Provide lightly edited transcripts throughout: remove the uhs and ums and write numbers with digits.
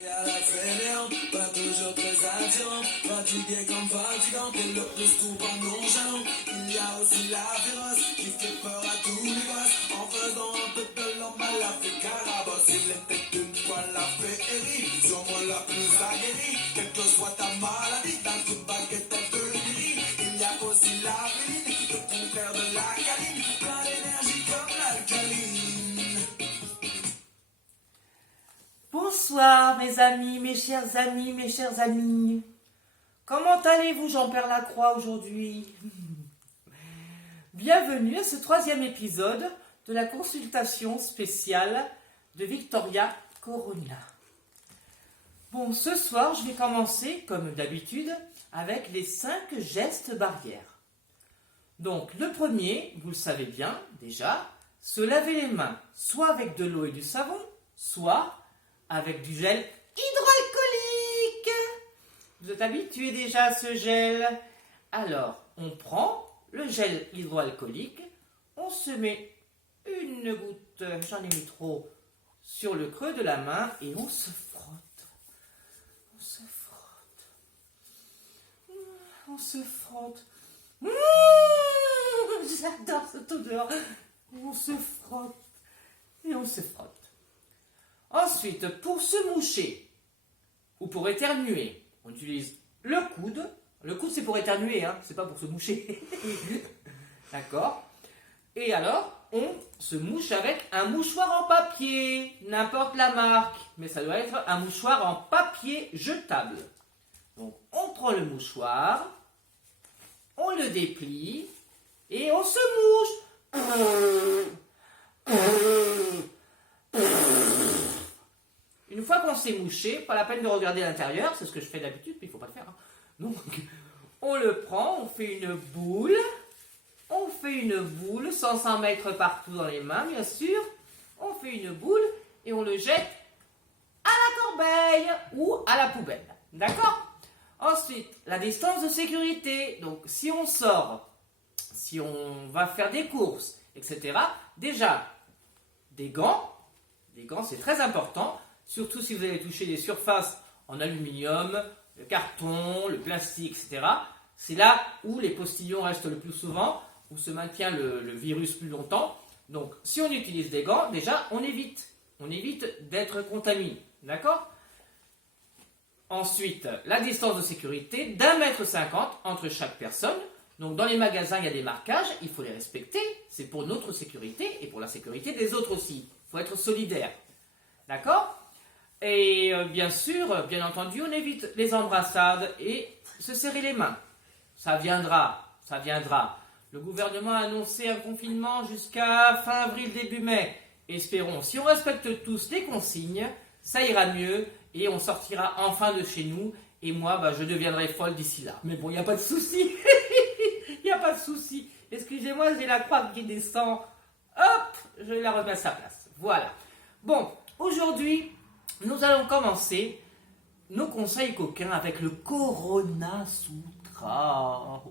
À la fainéant, pas toujours très attirant, fatigué comme fatigant, et le plus souvent nonchalant. Il y a aussi la féroce qui fait peur à tous les gosses, en faisant un peu de l'homme à la fée carabosse. Il était une fois la féerie, sûrement la plus aguerrie, quelle que soit ta maladie, dans toute baguette elle te guérit. Il y a aussi la féline, le contraire de la câline, plein d'énergie comme l'alcaline. Bonsoir mes amis, mes chers amis, mes chers amis. Comment allez-vous, Jean-Pierre Lacroix, aujourd'hui? Bienvenue à ce 3e épisode de la consultation spéciale de Victoria Corona. Bon, ce soir, je vais commencer, comme d'habitude, avec les 5 gestes barrières. Donc, le premier, vous le savez bien déjà, se laver les mains, soit avec de l'eau et du savon, soit avec du gel hydroalcoolique. Vous êtes habitués déjà à ce gel? Alors, on prend le gel hydroalcoolique, on se met une goutte, j'en ai mis trop, sur le creux de la main et on se frotte. On se frotte. On se frotte. J'adore cette odeur. On se frotte et on se frotte. Ensuite, pour se moucher ou pour éternuer, on utilise le coude. Le coude, c'est pour éternuer, hein, c'est pas pour se moucher. D'accord? Et alors, on se mouche avec un mouchoir en papier, n'importe la marque, mais ça doit être un mouchoir en papier jetable. Donc, on prend le mouchoir, on le déplie et on se mouche. Une fois qu'on s'est mouché, pas la peine de regarder l'intérieur, c'est ce que je fais d'habitude, mais il ne faut pas le faire. Hein. Donc, on le prend, on fait une boule sans s'en mettre partout dans les mains, bien sûr. On fait une boule et on le jette à la corbeille ou à la poubelle. D'accord? Ensuite, la distance de sécurité. Donc, si on sort, si on va faire des courses, etc., déjà, des gants, c'est très important. Surtout si vous allez toucher des surfaces en aluminium, le carton, le plastique, etc. C'est là où les postillons restent le plus souvent, où se maintient le virus plus longtemps. Donc, si on utilise des gants, déjà, on évite d'être contaminé. D'accord? Ensuite, la distance de sécurité d'1,50 m entre chaque personne. Donc, dans les magasins, il y a des marquages, il faut les respecter. C'est pour notre sécurité et pour la sécurité des autres aussi. Il faut être solidaire. D'accord? Et bien sûr, bien entendu, on évite les embrassades et se serrer les mains. Ça viendra. Le gouvernement a annoncé un confinement jusqu'à fin avril, début mai. Espérons, si on respecte tous les consignes, ça ira mieux et on sortira enfin de chez nous. Et moi, je deviendrai folle d'ici là. Mais bon, il n'y a pas de souci. Il n'y a pas de souci. Excusez-moi, j'ai la croix qui descend. Hop, je la remets à sa place. Voilà. Bon, aujourd'hui, nous allons commencer nos conseils coquins avec le Corona Sutra.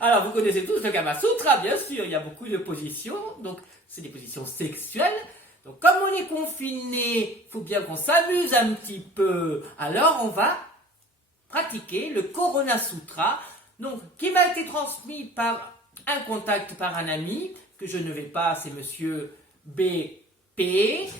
Alors, vous connaissez tous le Kama Sutra, bien sûr. Il y a beaucoup de positions. Donc, c'est des positions sexuelles. Donc, comme on est confiné, il faut bien qu'on s'amuse un petit peu. Alors, on va pratiquer le Corona Sutra, donc, qui m'a été transmis par un contact, par un ami, que je ne vais pas, c'est monsieur BP,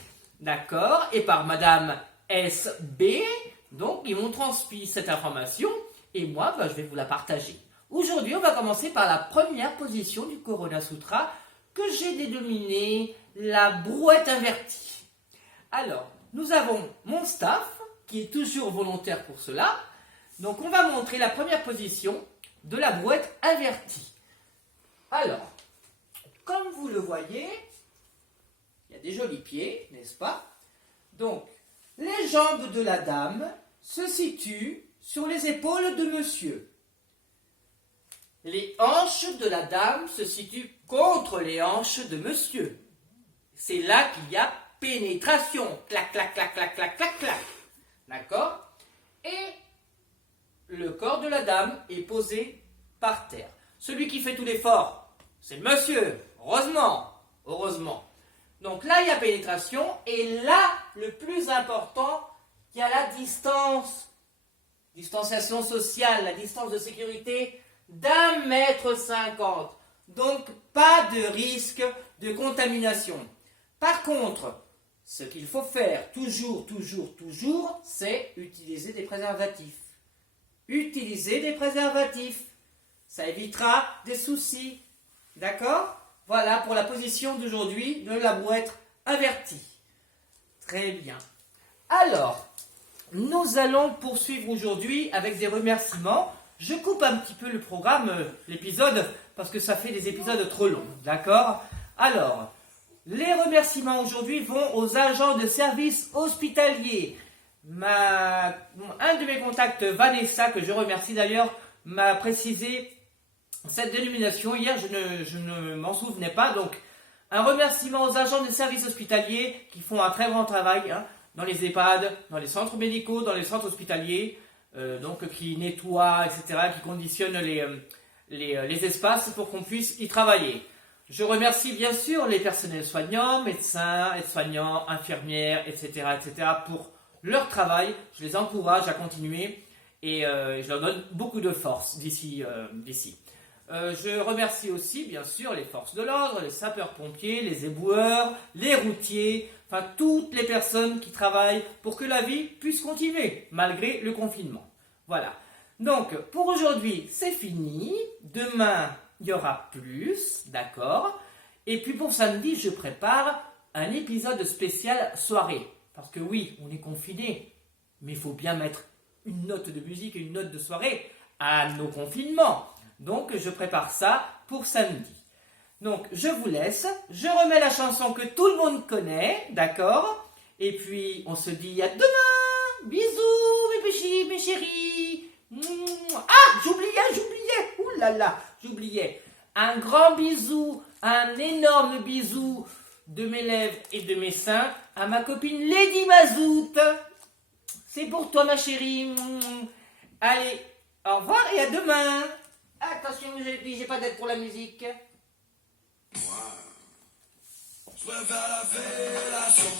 d'accord, et par madame SB. Donc, ils m'ont transmis cette information et moi, je vais vous la partager. Aujourd'hui, on va commencer par la première position du Corona Sutra que j'ai dénominée la brouette invertie. Alors, nous avons mon staff qui est toujours volontaire pour cela. Donc, on va montrer la première position de la brouette invertie. Alors, comme vous le voyez, il y a des jolis pieds, n'est-ce pas? Donc, les jambes de la dame se situent sur les épaules de monsieur. Les hanches de la dame se situent contre les hanches de monsieur. C'est là qu'il y a pénétration. Clac, clac, clac, clac, clac, clac, clac. D'accord? Et le corps de la dame est posé par terre. Celui qui fait tout l'effort, c'est monsieur. Heureusement. Donc là, il y a pénétration et là, le plus important, il y a la distance. Distanciation sociale, la distance de sécurité d'1,50 m. Donc, pas de risque de contamination. Par contre, ce qu'il faut faire toujours, c'est utiliser des préservatifs. Utilisez des préservatifs. Ça évitera des soucis. D'accord? Voilà pour la position d'aujourd'hui de la boîte avertie. Très bien. Alors, nous allons poursuivre aujourd'hui avec des remerciements. Je coupe un petit peu le programme, l'épisode, parce que ça fait des épisodes trop longs. D'accord? Alors, les remerciements aujourd'hui vont aux agents de services hospitaliers. Un de mes contacts, Vanessa, que je remercie d'ailleurs, m'a précisé cette dénomination. Hier, je ne m'en souvenais pas. Donc, un remerciement aux agents de services hospitaliers qui font un très grand travail dans les EHPAD, dans les centres médicaux, dans les centres hospitaliers, donc qui nettoient, etc., qui conditionnent les espaces pour qu'on puisse y travailler. Je remercie bien sûr les personnels soignants, médecins, aides-soignants, infirmières, etc., pour leur travail. Je les encourage à continuer et je leur donne beaucoup de force d'ici. Je remercie aussi bien sûr les forces de l'ordre, les sapeurs-pompiers, les éboueurs, les routiers, enfin toutes les personnes qui travaillent pour que la vie puisse continuer malgré le confinement. Voilà. Donc pour aujourd'hui c'est fini. Demain il y aura plus, d'accord? Et puis pour samedi je prépare un épisode spécial soirée. Parce que oui, on est confiné, mais il faut bien mettre une note de musique et une note de soirée à nos confinements. Donc je prépare ça pour samedi. Donc je vous laisse, je remets la chanson que tout le monde connaît, d'accord? Et puis on se dit à demain. Bisous mes péchis, mes chéris. Ah, j'oubliais. Ouh là là, j'oubliais. Un grand bisou, un énorme bisou de mes lèvres et de mes seins à ma copine Lady Mazout. C'est pour toi ma chérie. Allez, au revoir et à demain. Attention, j'ai pas d'aide pour la musique. Je préfère la fellation.